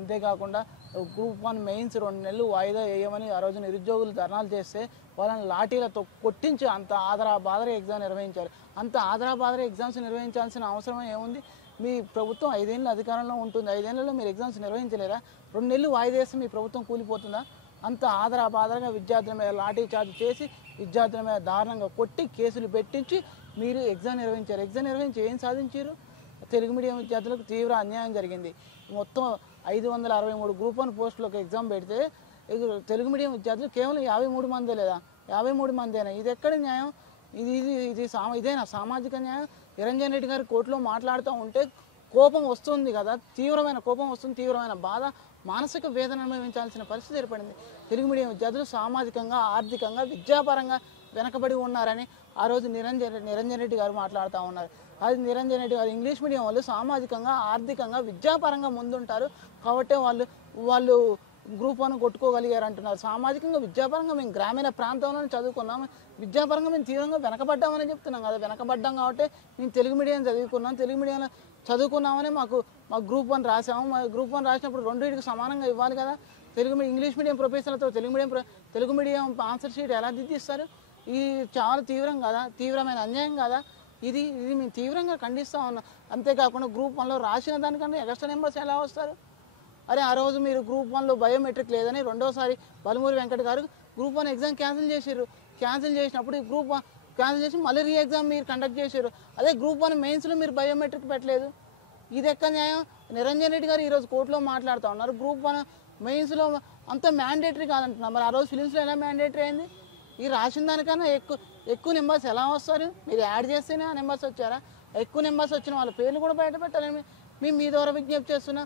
అంతేకాకుండా group 1 mains 2 నెలలు వాయిదా వేయమని ఆ రోజు నిరుద్యోగులు ధర్నాలు చేస్తే వాళ్ళని లాఠీలతో కొట్టించి అంత ఆదరా ఎగ్జామ్ నిర్వహించారు. అంత ఆదరా ఎగ్జామ్స్ నిర్వహించాల్సిన అవసరం ఏముంది? మీ ప్రభుత్వం 5 ఏళ్ళు అధికారంలో ఉంటుంది. 5 ఏళ్లలో మీరు ఎగ్జామ్స్ నిర్వహించలేరా? 2 నెలలు వాయిదా వేస్తే మీ ప్రభుత్వం కూలిపోతుందా? అంత ఆదరాబాదరగా విద్యార్థుల మీద లాఠీ చార్జ్ చేసి విద్యార్థుల మీద దారుణంగా కొట్టి కేసులు పెట్టించి మీరు ఎగ్జామ్ నిర్వహించారు. ఎగ్జామ్ నిర్వహించి ఏం సాధించారు? తెలుగు మీడియం విద్యార్థులకు తీవ్ర అన్యాయం జరిగింది. మొత్తం 563 గ్రూప్ 1 పోస్టులకు ఎగ్జామ్ పెడితే తెలుగు మీడియం విద్యార్థులు కేవలం 53 మందే లేదా? 53 మందేనా? ఇది ఎక్కడ న్యాయం? ఇదేనా సామాజిక న్యాయం? నిరంజన్ రెడ్డి గారు కోర్టులో మాట్లాడుతూ ఉంటే కోపం వస్తుంది కదా, తీవ్రమైన కోపం వస్తుంది, తీవ్రమైన బాధ, మానసిక వేదన అనుభవించాల్సిన పరిస్థితి ఏర్పడింది. తెలుగు మీడియం విద్యార్థులు సామాజికంగా, ఆర్థికంగా, విద్యాపరంగా వెనకబడి ఉన్నారని ఆ రోజు నిరంజన్ రెడ్డి గారు మాట్లాడుతూ ఉన్నారు. అది నిరంజన్ రెడ్డి గారు ఇంగ్లీష్ మీడియం వాళ్ళు సామాజికంగా, ఆర్థికంగా, విద్యాపరంగా ముందుంటారు కాబట్టి వాళ్ళు గ్రూప్ 1 కొట్టుకోగలిగారు అంటున్నారు. సామాజికంగా, విద్యాపరంగా మేము గ్రామీణ ప్రాంతంలోనే చదువుకున్నాము, విద్యాపరంగా మేము తీవ్రంగా వెనకబడ్డామని చెప్తున్నాం కదా. వెనకబడ్డాం కాబట్టి మేము తెలుగు మీడియం చదువుకున్నాం, తెలుగు మీడియంలో చదువుకున్నామని మాకు గ్రూప్ 1 రాసాము. గ్రూప్ 1 రాసినప్పుడు రెండింటికి సమానంగా ఇవ్వాలి కదా. ఇంగ్లీష్ మీడియం ప్రొఫెసర్లతో తెలుగు మీడియం ఆన్సర్ షీట్ ఎలా దిద్దిస్తారు? ఇది చాలా తీవ్రం కదా, తీవ్రమైన అన్యాయం కదా. ఇది మేము తీవ్రంగా ఖండిస్తూ ఉన్నాం. అంతేకాకుండా గ్రూప్ 1లో రాసిన దానికన్నా ఎక్స్ట్రా నెంబర్స్ ఎలా వస్తారు? అరే ఆ రోజు మీరు గ్రూప్ 1లో బయోమెట్రిక్ లేదని రెండోసారి బలమూరి వెంకట్ గారు గ్రూప్ 1 ఎగ్జామ్ క్యాన్సిల్ చేశారు. క్యాన్సిల్ చేసినప్పుడు గ్రూప్ 1 క్యాన్సిల్ చేసి మళ్ళీ రీ ఎగ్జామ్ మీరు కండక్ట్ చేశారు. అదే గ్రూప్ 1 మెయిన్స్లో మీరు బయోమెట్రిక్ పెట్టలేదు. ఇది ఎక్కడ న్యాయం? నిరంజన్ రెడ్డి గారు ఈరోజు కోర్టులో మాట్లాడుతూ ఉన్నారు. గ్రూప్ 1 మెయిన్స్లో అంత మ్యాండేటరీ కాదంటున్నారు. మరి ఆ రోజు ఫిలిమ్స్లో ఎలా మ్యాండేటరీ అయింది? ఈ రాసిన దానికన్నా ఎక్కువ నెంబర్స్ ఎలా వస్తారు? మీరు యాడ్ చేస్తేనే ఆ నెంబర్స్ వచ్చారా? ఎక్కువ నెంబర్స్ వచ్చిన వాళ్ళ పేర్లు కూడా బయట పెట్టాలని మీ ద్వారా విజ్ఞప్తి చేస్తున్నా.